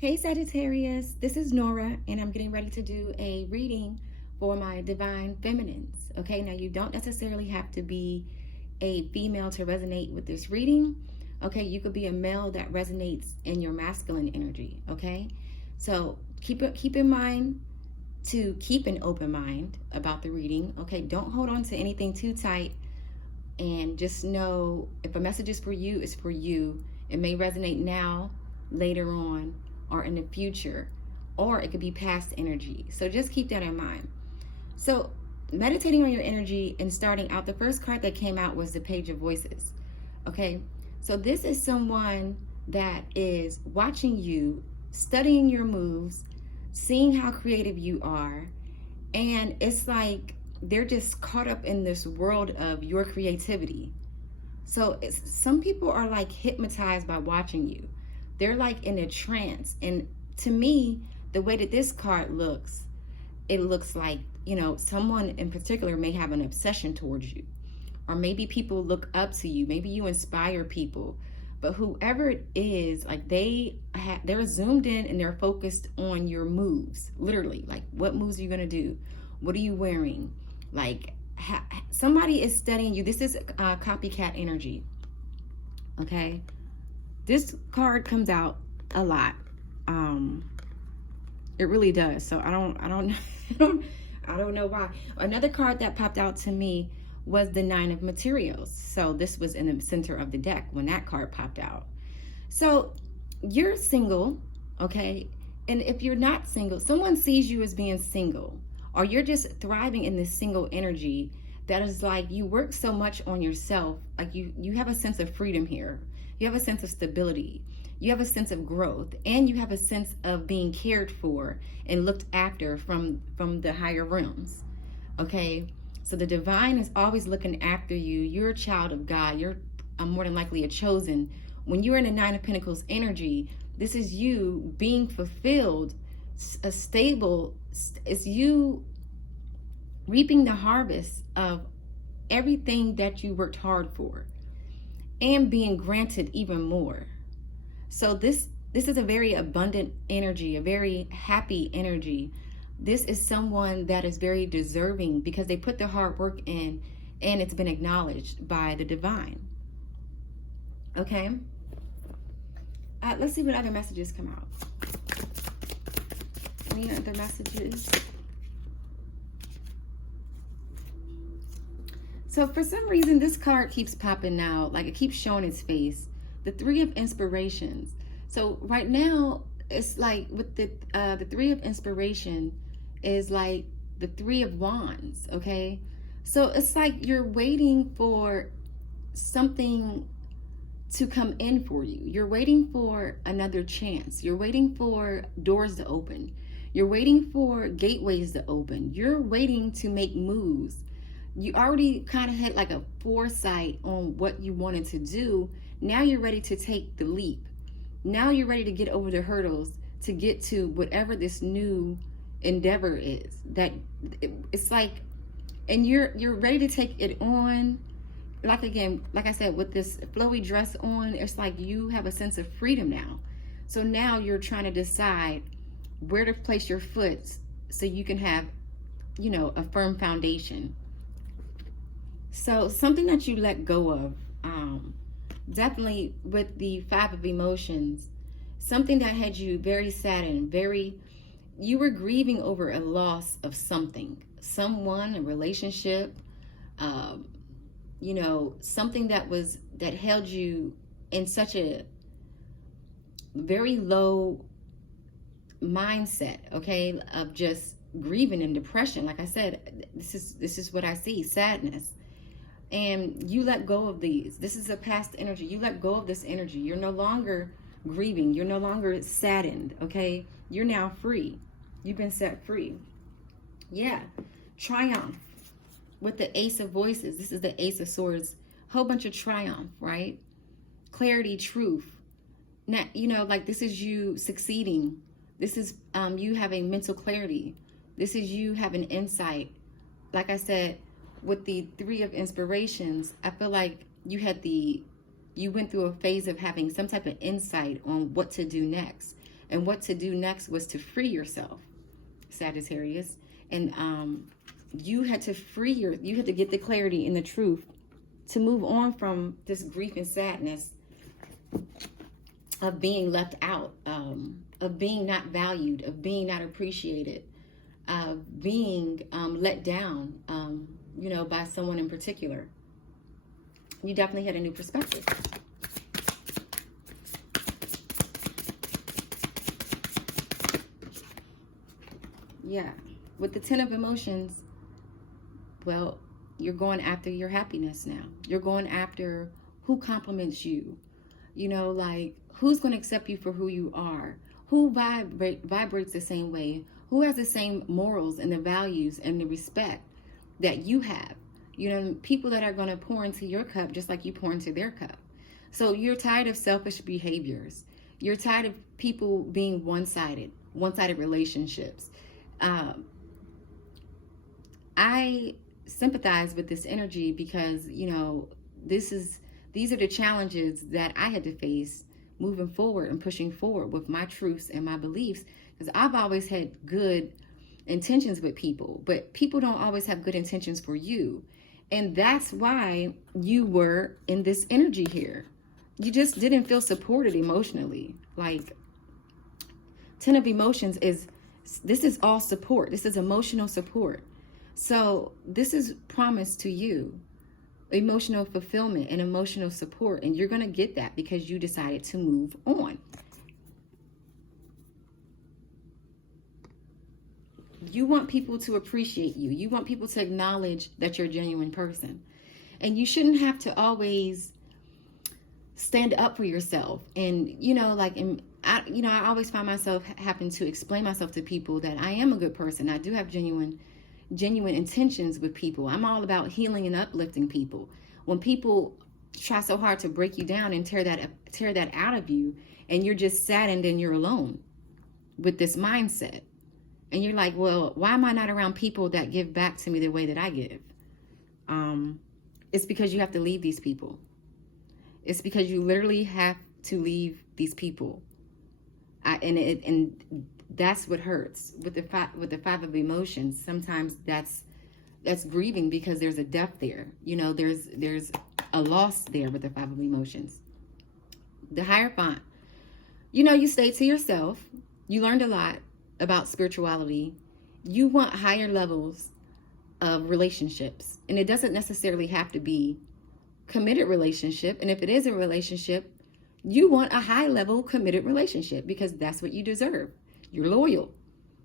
Hey Sagittarius, this is Nora, and I'm getting ready to do a reading for my divine feminines. Okay, now you don't necessarily have to be a female to resonate with this reading. Okay, you could be a male that resonates in your masculine energy. Okay, so keep in mind to keep an open mind about the reading. Okay, don't hold on to anything too tight, and just know if a message is for you, it's for you. It may resonate now, later on, or in the future, or it could be past energy. So just keep that in mind. So meditating on your energy and starting out, the first card that came out was the Page of Voices. Okay, so this is someone that is watching you, studying your moves, seeing how creative you are, and it's like they're just caught up in this world of your creativity. So some people are like hypnotized by watching you. They're like in a trance. And to me, the way that this card looks, it looks like, someone in particular may have an obsession towards you. Or maybe people look up to you. Maybe you inspire people. But whoever it is, like they're zoomed in and they're focused on your moves. Literally, like what moves are you going to do? What are you wearing? Like somebody is studying you. This is copycat energy. Okay? This card comes out a lot. It really does. So I don't I don't know why. Another card that popped out to me was the Nine of Materials. So this was in the center of the deck when that card popped out. So you're single, okay? And if you're not single, someone sees you as being single, or you're just thriving in this single energy that is like you work so much on yourself. Like you have a sense of freedom here. You have a sense of stability. You have a sense of growth, and you have a sense of being cared for and looked after from the higher realms. Okay, so the divine is always looking after you. You're a child of God. You're more than likely a chosen. When you're in a Nine of Pentacles energy, this is you being fulfilled, a stable. It's you reaping the harvest of everything that you worked hard for, and being granted even more. So this is a very abundant energy, a very happy energy. This is someone that is very deserving because they put their hard work in, and it's been acknowledged by the divine. Okay? Let's see what other messages come out. Any other messages? So for some reason, this card keeps popping out, like it keeps showing its face. The Three of Inspirations. So right now, it's like with the Three of Inspiration is like the Three of Wands, okay? So it's like you're waiting for something to come in for you. You're waiting for another chance. You're waiting for doors to open. You're waiting for gateways to open. You're waiting to make moves. You already kind of had like a foresight on what you wanted to do. Now you're ready to take the leap. Now you're ready to get over the hurdles to get to whatever this new endeavor is. That it's like, and you're ready to take it on. Like again, like I said, with this flowy dress on, it's like you have a sense of freedom now. So now you're trying to decide where to place your foot so you can have, a firm foundation. So something that you let go of, definitely with the Five of Emotions, something that had you very saddened, you were grieving over a loss of something, someone, a relationship, something that held you in such a very low mindset, okay, of just grieving and depression. Like I said, this is what I see, sadness. And you let go of these. This is a past energy. You let go of this energy. You're no longer grieving. You're no longer saddened, okay? You're now free. You've been set free. Yeah. Triumph with the Ace of Voices. This is the Ace of Swords. Whole bunch of triumph, right? Clarity, truth. Now, like this is you succeeding. This is you having mental clarity. This is you having insight. Like I said, with the Three of Inspirations, I feel like you went through a phase of having some type of insight on what to do next. And what to do next was to free yourself, Sagittarius. And you had to you had to get the clarity and the truth to move on from this grief and sadness of being left out, of being not valued, of being not appreciated, of being let down, you know, by someone in particular. You definitely had a new perspective. Yeah, with the 10 of emotions, well, you're going after your happiness now. You're going after who compliments you. You know, like, who's going to accept you for who you are? Who vibrates the same way? Who has the same morals and the values and the respect that you have? You know, people that are going to pour into your cup just like you pour into their cup. So you're tired of selfish behaviors. You're tired of people being one-sided relationships. I sympathize with this energy because, you know, these are the challenges that I had to face moving forward and pushing forward with my truths and my beliefs, because I've always had good intentions with people, but people don't always have good intentions for you. And that's why you were in this energy here. You just didn't feel supported emotionally. Like, 10 of emotions this is all support. This is emotional support. So this is promised to you, emotional fulfillment and emotional support. And you're going to get that because you decided to move on. You want people to appreciate you. You want people to acknowledge that you're a genuine person. And you shouldn't have to always stand up for yourself. And, you know, like, I always find myself having to explain myself to people that I am a good person. I do have genuine intentions with people. I'm all about healing and uplifting people. When people try so hard to break you down and tear that out of you, and you're just saddened and you're alone with this mindset, and you're like, well, why am I not around people that give back to me the way that I give? It's because you have to leave these people. It's because you literally have to leave these people. And that's what hurts with the 5 of emotions. Sometimes that's grieving because there's a death there. You know, there's a loss there with the 5 of emotions. The Hierophant, you know, you stayed to yourself. You learned a lot about spirituality. You want higher levels of relationships, and it doesn't necessarily have to be committed relationship. And if it is a relationship, you want a high level committed relationship because that's what you deserve. You're loyal.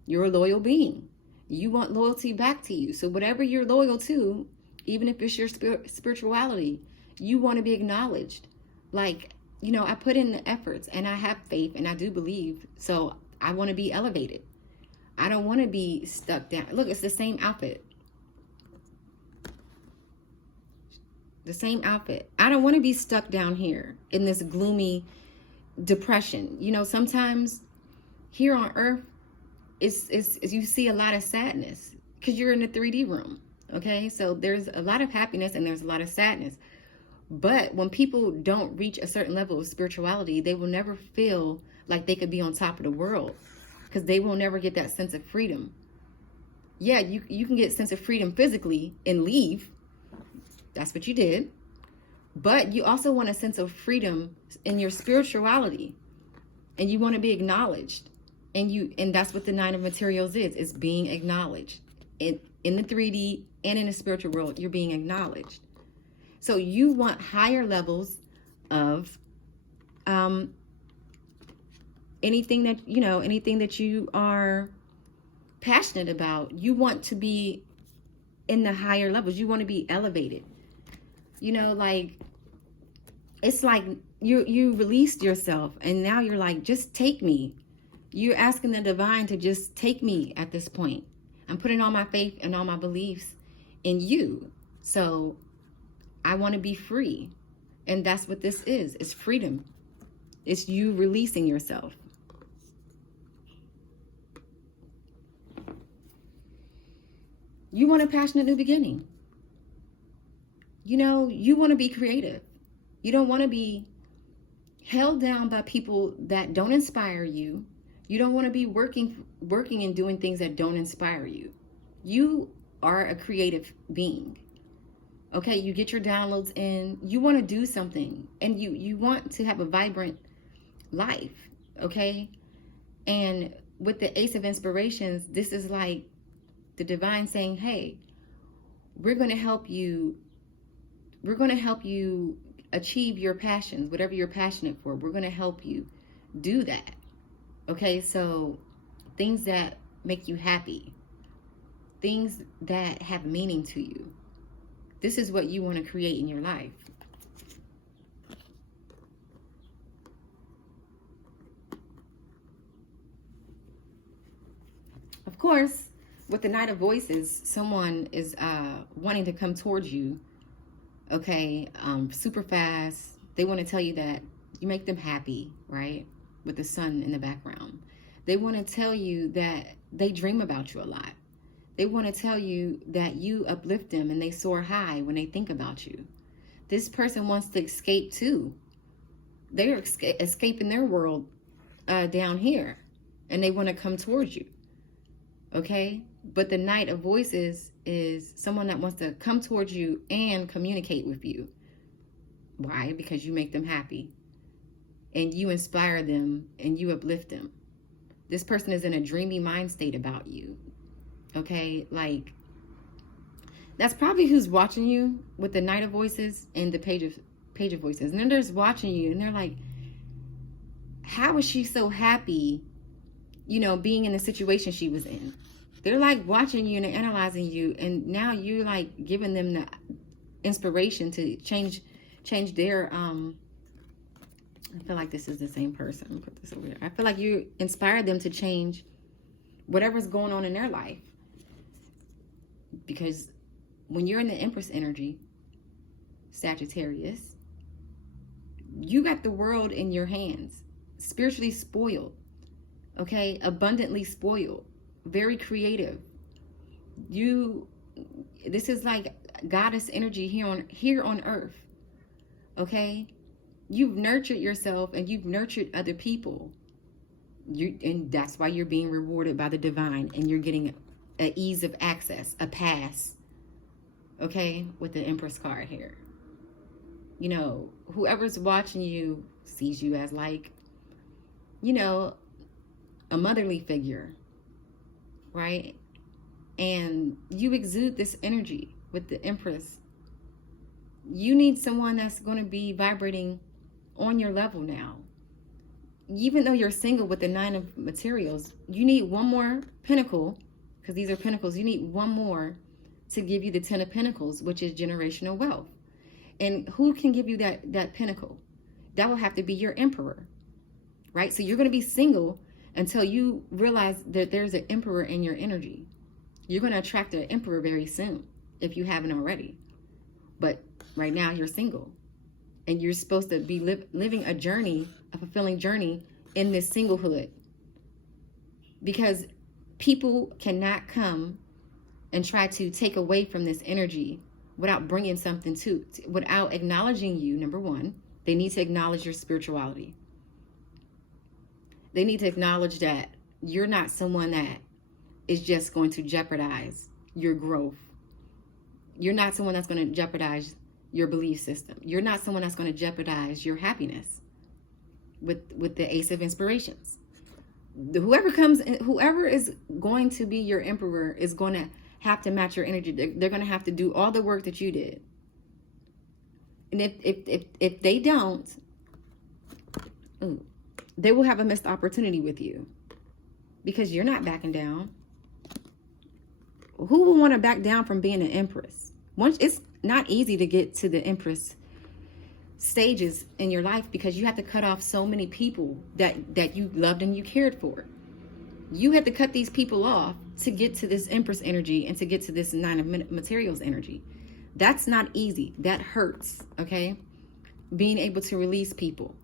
You're a loyal being. You want loyalty back to you. So whatever you're loyal to, even if it's your spirituality, you want to be acknowledged. Like, you know, I put in the efforts and I have faith and I do believe. So I want to be elevated. I don't want to be stuck down. Look, it's the same outfit. The same outfit. I don't want to be stuck down here in this gloomy depression. You know, sometimes here on earth, it's you see a lot of sadness because you're in the 3D room. Okay, so there's a lot of happiness and there's a lot of sadness. But when people don't reach a certain level of spirituality, they will never feel like they could be on top of the world because they will never get that sense of freedom. Yeah, you can get a sense of freedom physically and leave. That's what you did. But you also want a sense of freedom in your spirituality. And you want to be acknowledged. And that's what the 9 of materials is being acknowledged. In the 3D and in the spiritual world, you're being acknowledged. So you want higher levels of anything that you are passionate about. You want to be in the higher levels. You want to be elevated. You know, like, it's like you released yourself and now you're like, just take me. You're asking the divine to just take me at this point. I'm putting all my faith and all my beliefs in you. So I want to be free. And that's what this is. It's freedom. It's you releasing yourself. You want a passionate new beginning. You know, you want to be creative. You don't want to be held down by people that don't inspire you. You don't want to be working and doing things that don't inspire you. You are a creative being. Okay, you get your downloads in, you want to do something, and you want to have a vibrant life, okay? And with the Ace of Inspirations, this is like the divine saying, hey, we're going to help you. We're going to help you achieve your passions, whatever you're passionate for. We're going to help you do that. Okay, so things that make you happy, things that have meaning to you. This is what you want to create in your life. Of course, with the Knight of Voices, someone is wanting to come towards you, okay, super fast. They want to tell you that you make them happy, right? With the sun in the background. They want to tell you that they dream about you a lot. They want to tell you that you uplift them and they soar high when they think about you. This person wants to escape too. They're escaping their world down here, and they want to come towards you. Okay? But the Knight of Voices is someone that wants to come towards you and communicate with you. Why? Because you make them happy. And you inspire them and you uplift them. This person is in a dreamy mind state about you. Okay, like that's probably who's watching you with the Knight of Voices and the Page of Voices. And then they're just watching you and they're like, how is she so happy, you know, being in the situation she was in? They're like watching you and they're analyzing you, and now you're like giving them the inspiration to change their I feel like this is the same person. Put this over here. I feel like you inspired them to change whatever's going on in their life. Because when you're in the Empress energy, Sagittarius, you got the world in your hands. Spiritually spoiled. Okay? Abundantly spoiled. Very creative. This is like goddess energy here on earth. Okay? You've nurtured yourself and you've nurtured other people. And that's why you're being rewarded by the divine, and you're getting an ease of access, a pass. Okay, with the Empress card here. You know, whoever's watching you sees you as like, you know, a motherly figure, right? And you exude this energy with the Empress. You need someone that's going to be vibrating on your level now. Even though you're single with the Nine of Materials, you need one more pentacle, because these are pentacles. You need one more to give you the Ten of Pentacles, which is generational wealth. And who can give you that pinnacle? That will have to be your emperor, right? So you're going to be single until you realize that there's an emperor in your energy. You're going to attract an emperor very soon if you haven't already. But right now you're single. And you're supposed to be living a journey, a fulfilling journey in this singlehood. Because people cannot come and try to take away from this energy without bringing something without acknowledging you, number one. They need to acknowledge your spirituality. They need to acknowledge that you're not someone that is just going to jeopardize your growth. You're not someone that's going to jeopardize your belief system. You're not someone that's going to jeopardize your happiness with the Ace of Inspirations. Whoever is going to be your emperor is going to have to match your energy. They're going to have to do all the work that you did. And if they don't, they will have a missed opportunity with you, because you're not backing down. Who will want to back down from being an empress? Once it's not easy to get to the Empress stages in your life, because you have to cut off so many people that you loved and you cared for. You have to cut these people off to get to this Empress energy and to get to this Nine of Materials energy. That's not easy. That hurts, okay? Being able to release people.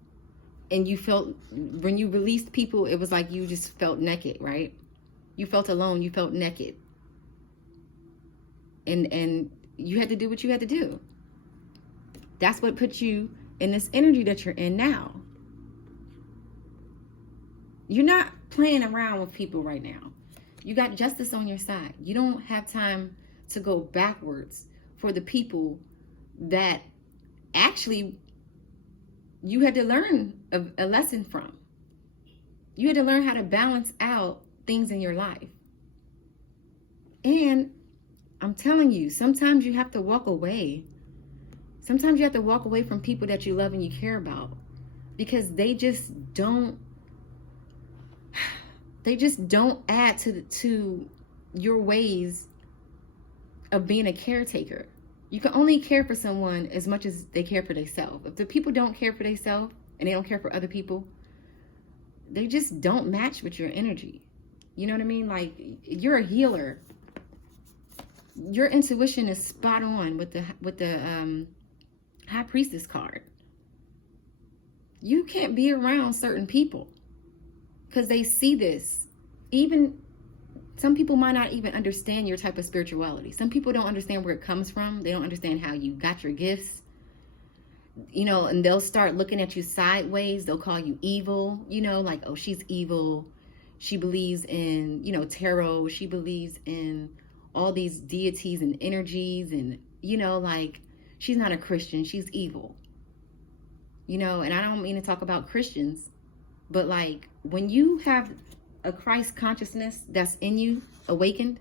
And you felt, when you released people, it was like you just felt naked, right? You felt alone. You felt naked. And you had to do what you had to do. That's what put you in this energy that you're in now. You're not playing around with people right now. You got justice on your side. You don't have time to go backwards for the people that actually you had to learn a lesson from. You had to learn how to balance out things in your life. And I'm telling you, sometimes you have to walk away. Sometimes you have to walk away from people that you love and you care about, because they just don't add to your ways of being a caretaker. You can only care for someone as much as they care for themselves. If the people don't care for themselves and they don't care for other people, they just don't match with your energy. You know what I mean? Like, you're a healer. Your intuition is spot on with the High Priestess card. You can't be around certain people because they see this. Even some people might not even understand your type of spirituality. Some people don't understand where it comes from. They don't understand how you got your gifts. You know, and they'll start looking at you sideways. They'll call you evil, you know, like, oh, she's evil. She believes in, you know, tarot. She believes in all these deities and energies, and, you know, like, she's not a Christian. She's evil. You know, and I don't mean to talk about Christians, but like, when you have a Christ consciousness that's in you awakened,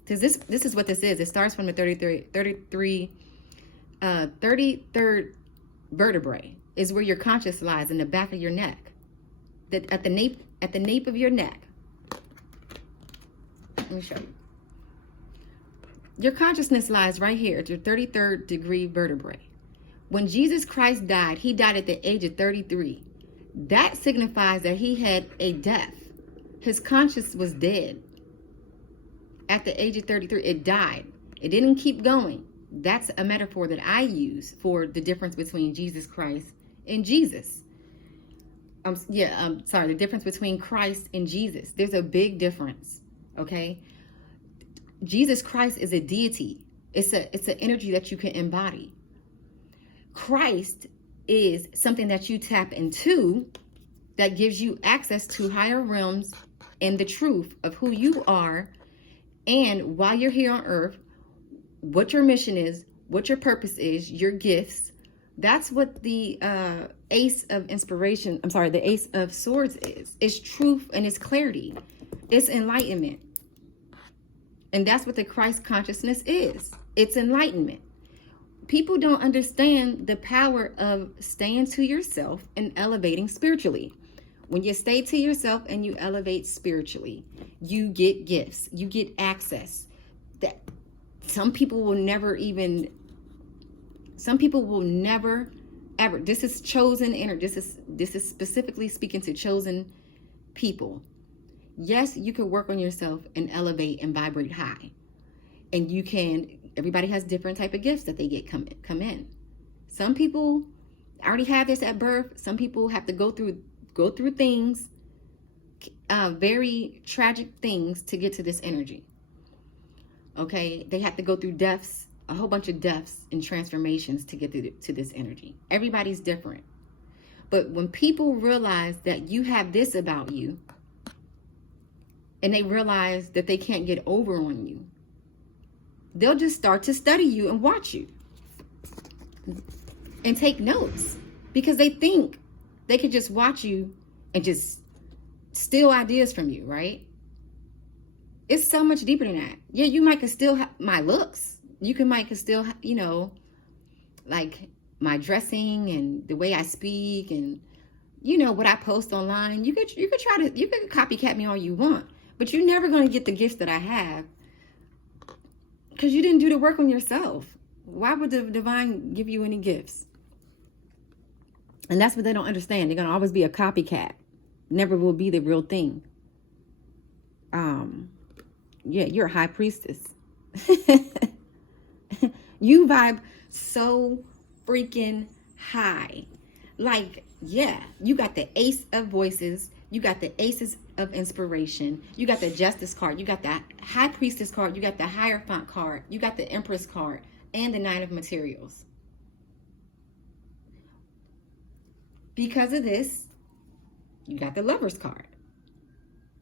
because this is what this is. It starts from the 33rd vertebrae is where your conscious lies, in the back of your neck, that at the nape of your neck. Let me show you. Your consciousness lies right here at your 33rd degree vertebrae. When Jesus Christ died, he died at the age of 33. That signifies that he had a death. His conscience was dead. At the age of 33, it died. It didn't keep going. That's a metaphor that I use for the difference between Jesus Christ and Jesus. The difference between Christ and Jesus. There's a big difference, okay? Jesus Christ is a deity. It's an energy that you can embody. Christ is something that you tap into that gives you access to higher realms and the truth of who you are, and while you're here on earth, what your mission is, what your purpose is, your gifts. That's what the Ace of Swords is. It's truth and it's clarity. It's enlightenment. And that's what the Christ consciousness is. It's enlightenment. People don't understand the power of staying to yourself and elevating spiritually. When you stay to yourself and you elevate spiritually, you get gifts, you get access that some people will never ever. This is chosen energy. This is specifically speaking to chosen people. Yes, you can work on yourself and elevate and vibrate high. And you can, everybody has different type of gifts that they get come in. Some people already have this at birth. Some people have to go through things, very tragic things to get to this energy. Okay, they have to go through deaths, a whole bunch of deaths and transformations to get to this energy. Everybody's different. But when people realize that you have this about you, and they realize that they can't get over on you, they'll just start to study you and watch you and take notes, because they think they could just watch you and just steal ideas from you, right? It's so much deeper than that. Yeah, you might could steal my looks. Might could steal, you know, like my dressing and the way I speak and, you know, what I post online. You could copycat me all you want, but you're never going to get the gifts that I have, because you didn't do the work on yourself. Why would the divine give you any gifts? And that's what they don't understand. They're going to always be a copycat. Never will be the real thing. Yeah, you're a high priestess. You vibe so freaking high. Like, yeah, you got the Ace of Voices. You got the Aces of Inspiration. You got the Justice card. You got the High Priestess card. You got the Hierophant card. You got the Empress card. And the Nine of Materials. Because of this, you got the Lovers card.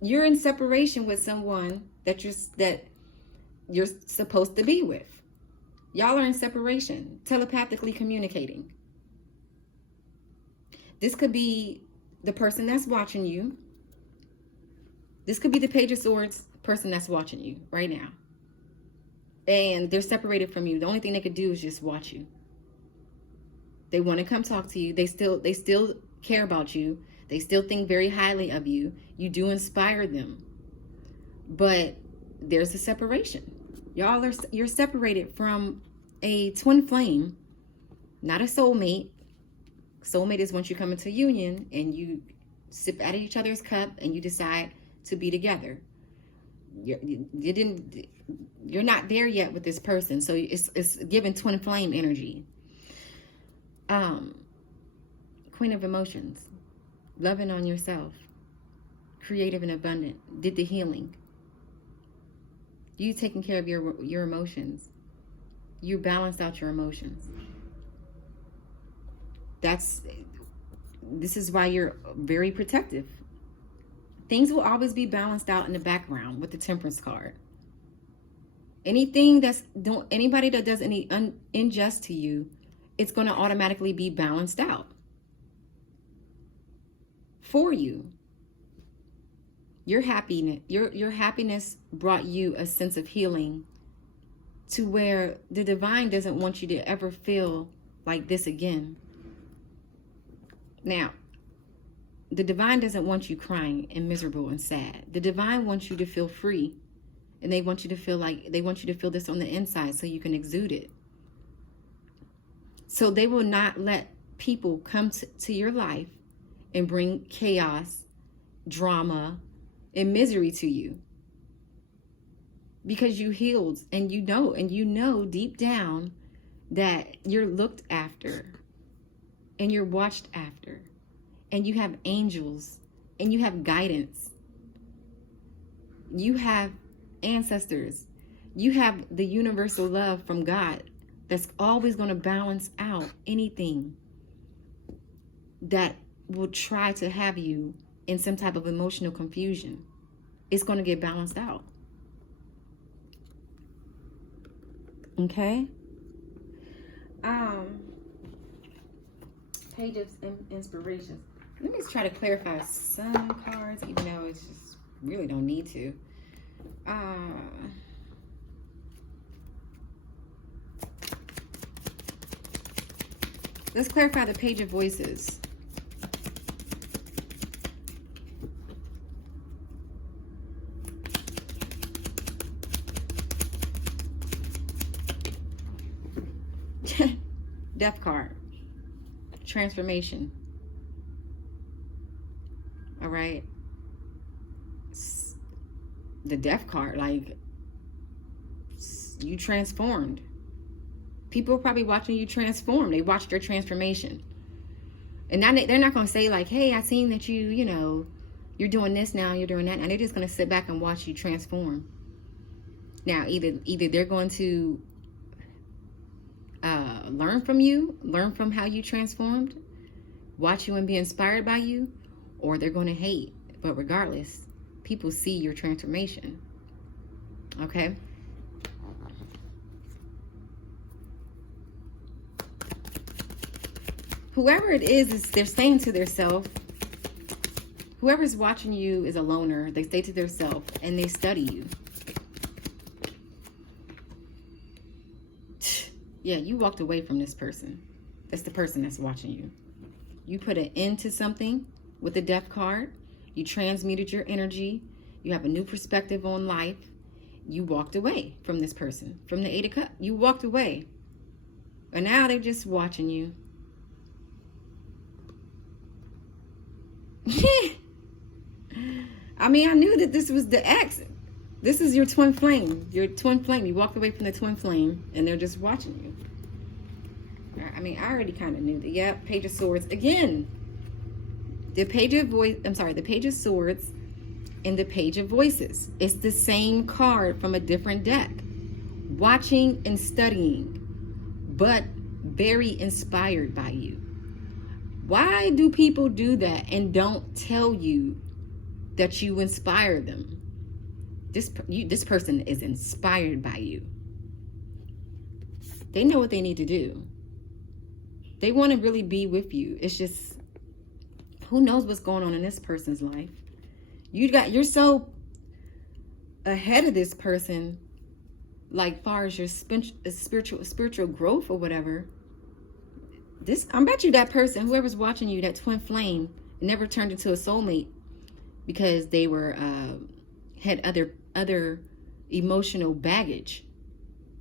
You're in separation with someone that you're supposed to be with. Y'all are in separation, telepathically communicating. This could be the person that's watching you. This could be the Page of Swords person that's watching you right now. And they're separated from you. The only thing they could do is just watch you. They want to come talk to you. They still care about you. They still think very highly of you. You do inspire them. But there's a separation. You're separated from a twin flame, not a soulmate. Soulmate is once you come into union and you sip out of each other's cup and you decide to be together. You're not there yet with this person, so it's giving twin flame energy. Queen of Emotions, loving on yourself, creative and abundant, did the healing. You taking care of your emotions. You balanced out your emotions. This is why you're very protective. Things will always be balanced out in the background with the Temperance card. Anybody that does any unjust to you, it's going to automatically be balanced out for you. Your happiness brought you a sense of healing to where the divine doesn't want you to ever feel like this again. Now, the divine doesn't want you crying and miserable and sad. The divine wants you to feel free, and they want you to feel this on the inside so you can exude it. So they will not let people come to your life and bring chaos, drama, and misery to you. Because you healed, and you know deep down that you're looked after and you're watched after, and you have angels and you have guidance. You have ancestors. You have the universal love from God that's always going to balance out anything that will try to have you in some type of emotional confusion. It's going to get balanced out. Okay? Page of Inspirations. Let me just try to clarify some cards, even though it's just really don't need to. Let's clarify the Page of Voices. Death card. Transformation. All right. The Death card, like, you transformed. People are probably watching you transform. They watched your transformation. And now they're not going to say like, hey, I seen that you're doing this now, you're doing that. And they're just going to sit back and watch you transform. Now, either they're going to learn from you, learn from how you transformed, watch you and be inspired by you, or they're going to hate. But regardless, people see your transformation. Okay? Whoever it is they're saying to themselves, whoever's watching you is a loner. They say to themselves and they study you. Yeah, you walked away from this person. That's the person that's watching you. You put an end to something with the Death card. You transmuted your energy. You have a new perspective on life. You walked away from this person. From the Eight of Cups, you walked away. And now they're just watching you. I mean, I knew that this was the ex. This is your twin flame. Your twin flame. You walked away from the twin flame, and they're just watching you. I mean, I already kind of knew that. Yep, Page of Swords again. The Page of Swords and the Page of Voices. It's the same card from a different deck. Watching and studying, but very inspired by you. Why do people do that and don't tell you that you inspire them. This person is inspired by you. They know what they need to do. They want to really be with you. It's just, who knows what's going on in this person's life. You're so ahead of this person, like far as your spiritual growth or whatever. I bet you that person, whoever's watching you, that twin flame, never turned into a soulmate because they were had other emotional baggage,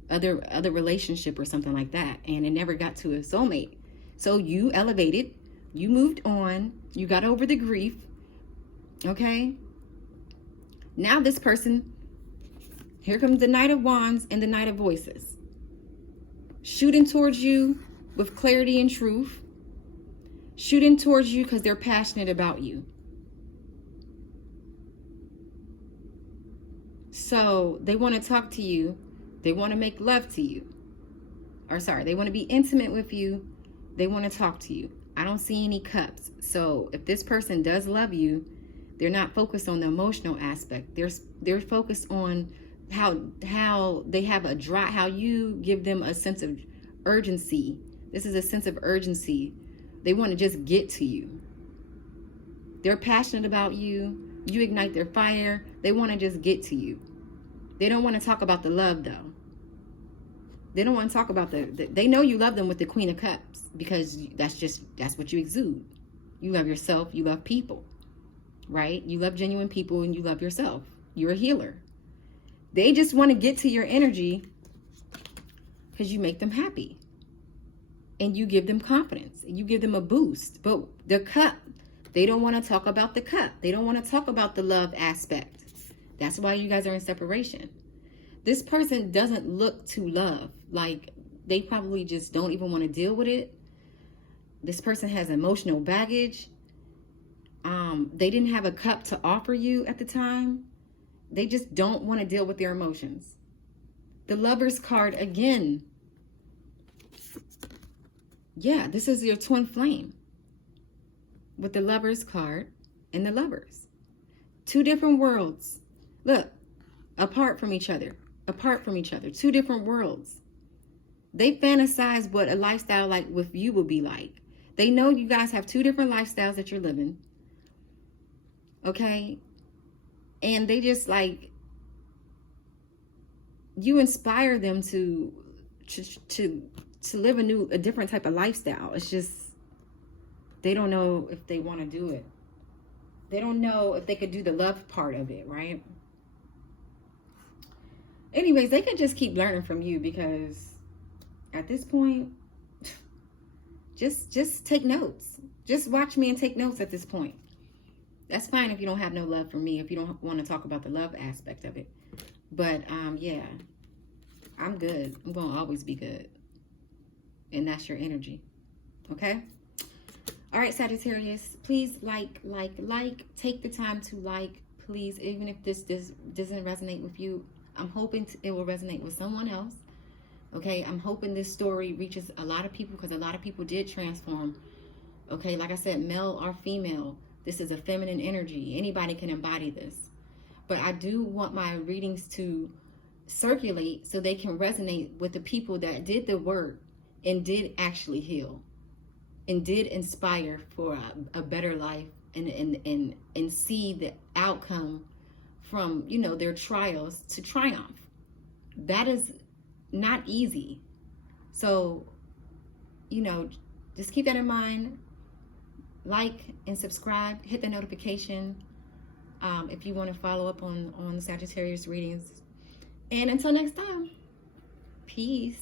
other relationship or something like that, and it never got to a soulmate. So you elevated, you moved on, you got over the grief. Okay, now this person, here comes the Knight of Wands and the Knight of Voices, shooting towards you with clarity and truth, shooting towards you because they're passionate about you. So they want to talk to you. They want to make love to you. Or sorry, they want to be intimate with you. They want to talk to you. I don't see any cups. So if this person does love you, they're not focused on the emotional aspect. They're focused on how they have a drive, how you give them a sense of urgency. This is a sense of urgency. They want to just get to you. They're passionate about you. You ignite their fire. They want to just get to you. They don't want to talk about the love, though. They don't want to talk about they know you love them with the Queen of Cups, because that's what you exude. You love yourself. You love people, right? You love genuine people and you love yourself. You're a healer. They just want to get to your energy because you make them happy. And you give them confidence. You give them a boost. But the cup, they don't want to talk about the cup. They don't want to talk about the love aspect. That's why you guys are in separation. This person doesn't look to love. Like, they probably just don't even want to deal with it. This person has emotional baggage. They didn't have a cup to offer you at the time. They just don't want to deal with their emotions. The Lover's card again. Yeah, this is your twin flame with the Lover's card and the Lovers. Two different worlds. Look, apart from each other. Two different worlds. They fantasize what a lifestyle like with you will be like. They know you guys have two different lifestyles that you're living. Okay? And they just like, you inspire them to live a different type of lifestyle. It's just, they don't know if they want to do it. They don't know if they could do the love part of it, right? Anyways, they can just keep learning from you, because at this point, just take notes. Just watch me and take notes at this point. That's fine if you don't have no love for me, if you don't want to talk about the love aspect of it. But yeah, I'm good. I'm going to always be good. And that's your energy. Okay? All right, Sagittarius, please like. Take the time to like, please. Even if this doesn't resonate with you, I'm hoping it will resonate with someone else. Okay? I'm hoping this story reaches a lot of people, because a lot of people did transform. Okay? Like I said, male or female, this is a feminine energy. Anybody can embody this. But I do want my readings to circulate so they can resonate with the people that did the work and did actually heal and did inspire for a better life, and see the outcome from, you know, their trials to triumph. That is not easy. So, you know, just keep that in mind. Like and subscribe. Hit the notification if you want to follow up on the Sagittarius readings. And until next time, peace.